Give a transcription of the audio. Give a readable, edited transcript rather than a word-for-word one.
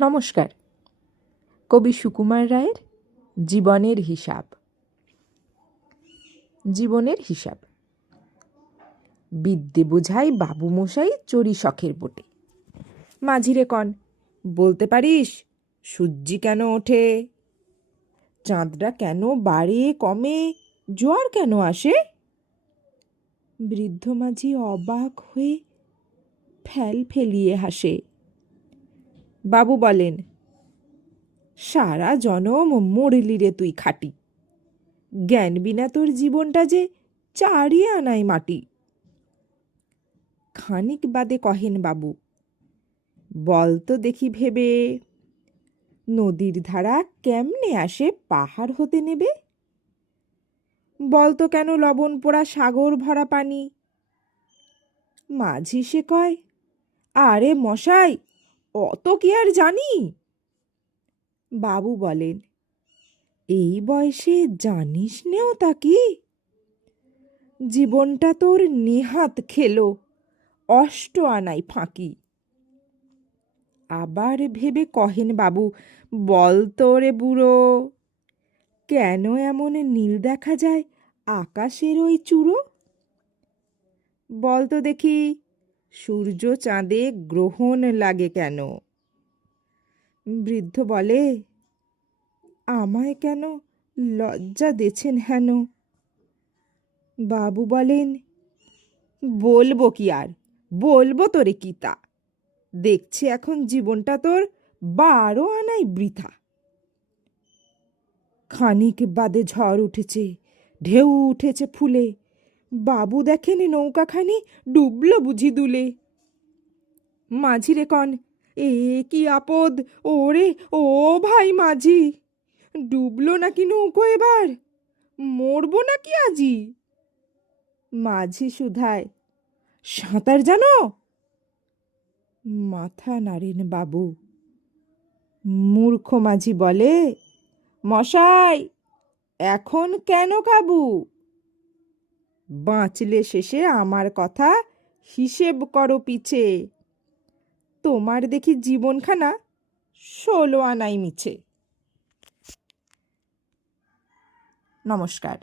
নমস্কার। কবি সুকুমার রায়ের জীবনের হিসাব। জীবনের হিসাব। বিদ্যে বোঝাই বাবুমশাই চড়ি শখের বোটে। মাঝিরে কন, বলতে পারিস সূর্যি কেন ওঠে? চাঁদরা কেন বাড়ে কমে? জোয়ার কেন আসে? বৃদ্ধ মাঝি অবাক হয়ে ফেল ফেলিয়ে হাসে। বাবু বলেন, সারা জনম মরলি রে তুই খাটি, জ্ঞান বিনা তোর জীবনটা যে চারিয়ে আনাই মাটি। খানিক বাদে কহেন বাবু, বল তো দেখি ভেবে, নদীর ধারা কেমনে আসে পাহাড় হতে নেবে? বল তো কেন লবণ পোড়া সাগর ভরা পানি? মাঝি সে কয়, আরে মশাই, অত কি আর জানি? বাবু বলেন, এই বয়সে জানিস নেও তা কি? জীবনটা তোর নেহাত খেলো, অষ্ট আনাই ফাঁকি। আবার ভেবে কহেন বাবু, বল তো রে বুড়ো, কেন এমন নীল দেখা যায় আকাশের ওই চূড়ো? বল তো দেখি, সূর্য চাঁদে গ্রহণ লাগে কেন? বৃদ্ধ বলে, আমায় কেন লজ্জা দেছেন হেন? বাবু বলেন, বলবো কি আর, বলবো তোরে কি তা, দেখছি এখন জীবনটা তোর 12 আনাই বৃথা। খানিক বাদে ঝড় উঠেছে, ঢেউ উঠেছে ফুলে, বাবু দেখেন নৌকাখানি ডুবলো বুঝি দুলে। মাঝিরে কন, এ কি আপদ, ওরে ও ভাই মাঝি, ডুবলো নাকি নৌকো এবার, মরবো নাকি আজি? মাঝি শুধায়, সাঁতার জানো? মাথা নাড়েন বাবু। মূর্খ মাঝি বলে, মশাই, এখন কেন কাবু? বাঁচলে শেষে আমার কথা হিসেব করো পিছে, তোমার দেখি জীবনখানা 16 আনাই মিছে। নমস্কার।